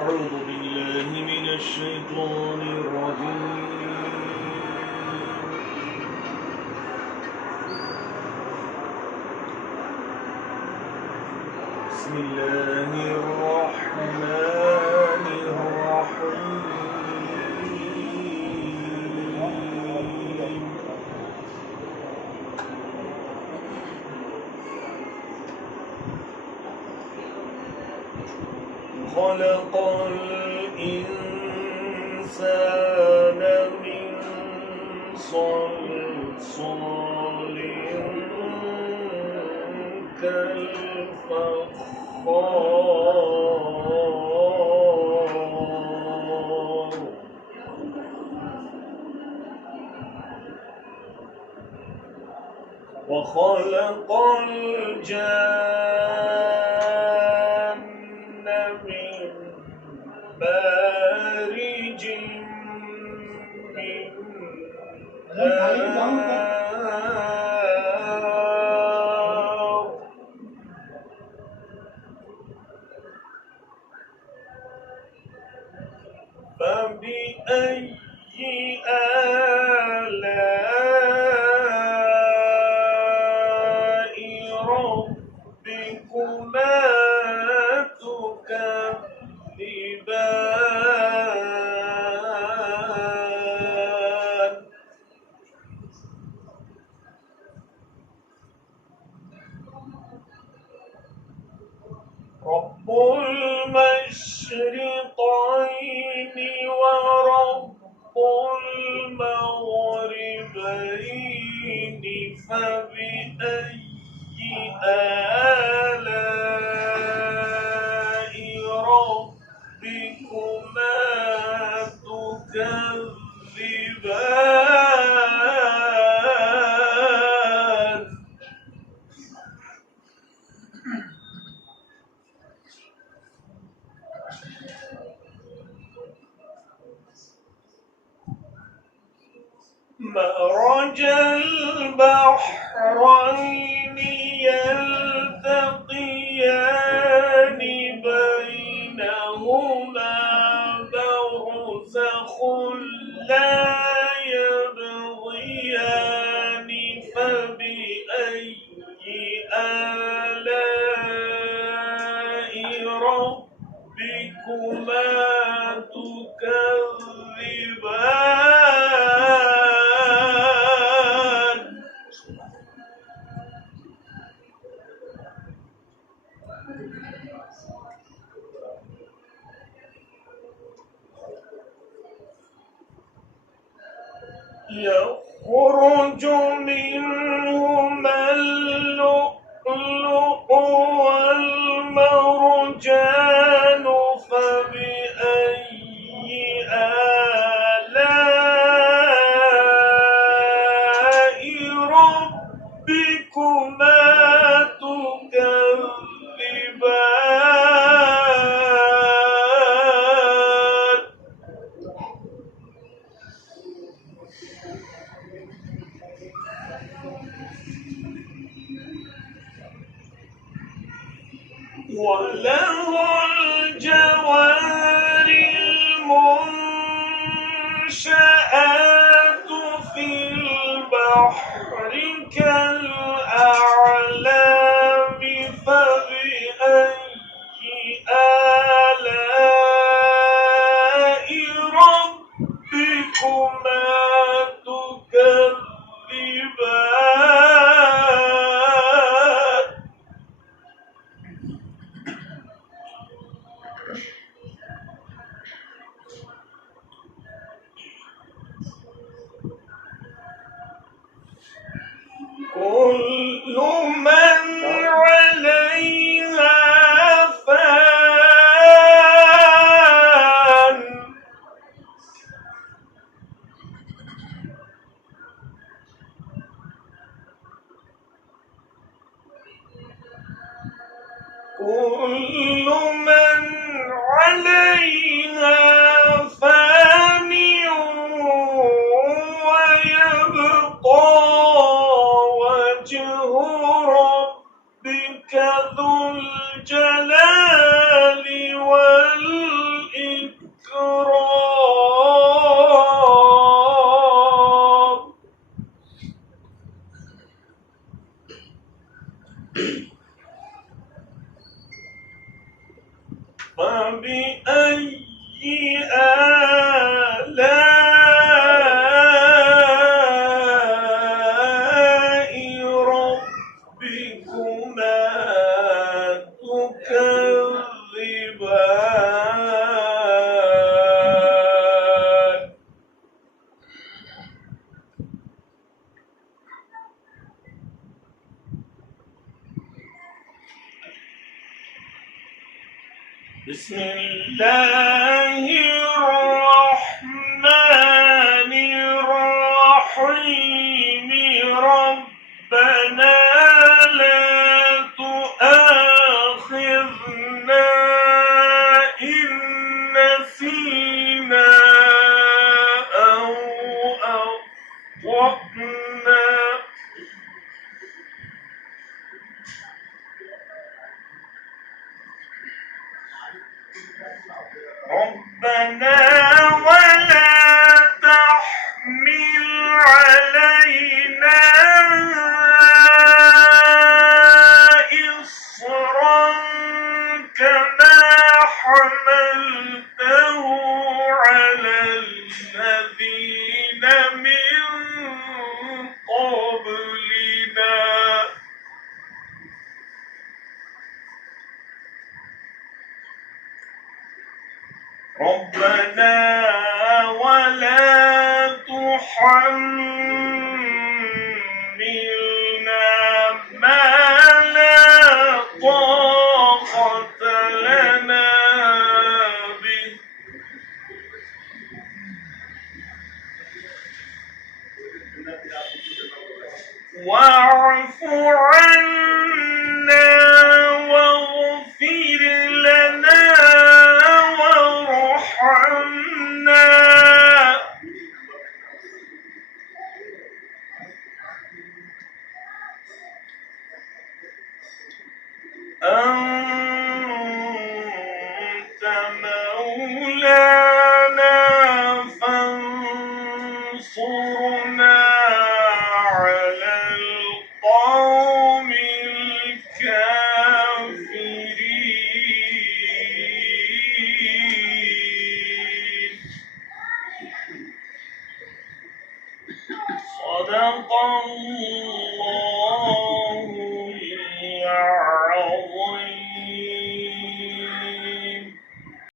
أعوذ بالله من الشيطان الرجيم. بسم الله الرحمن الرحيم. خلق الإنسان من صلصال كالفخار وخلق الجن من مارج من نار فبأي آلاء ربكما تكذبان رب المشرقين ورب المغربين فبأي آلاء ربكما تكذبان مرج البحرين يلتقيان بينهما برزخ لا يبغيان فبأي آلاء ربكما تكذبان يخرج منهما اللؤلؤ والمرجان فبأي آلاء ربكما تكذبان وله الجوار المنشآت في البحر كالأعلام فبأي آلاء ربكما تكذبان كل من عليها فان كل من فبأي آلاء ربكما تكذبان بسم الله الرحمن الرحيم ربنا لا تؤاخذنا إن نسينا أو أخطأنا ربنا ولا تحمل علينا إصرا كما حملته على الذين من قبلنا ربنا ولا تحملنا ما لا طاقة لنا به واعف عنا واغفر لنا وارحمنا أنت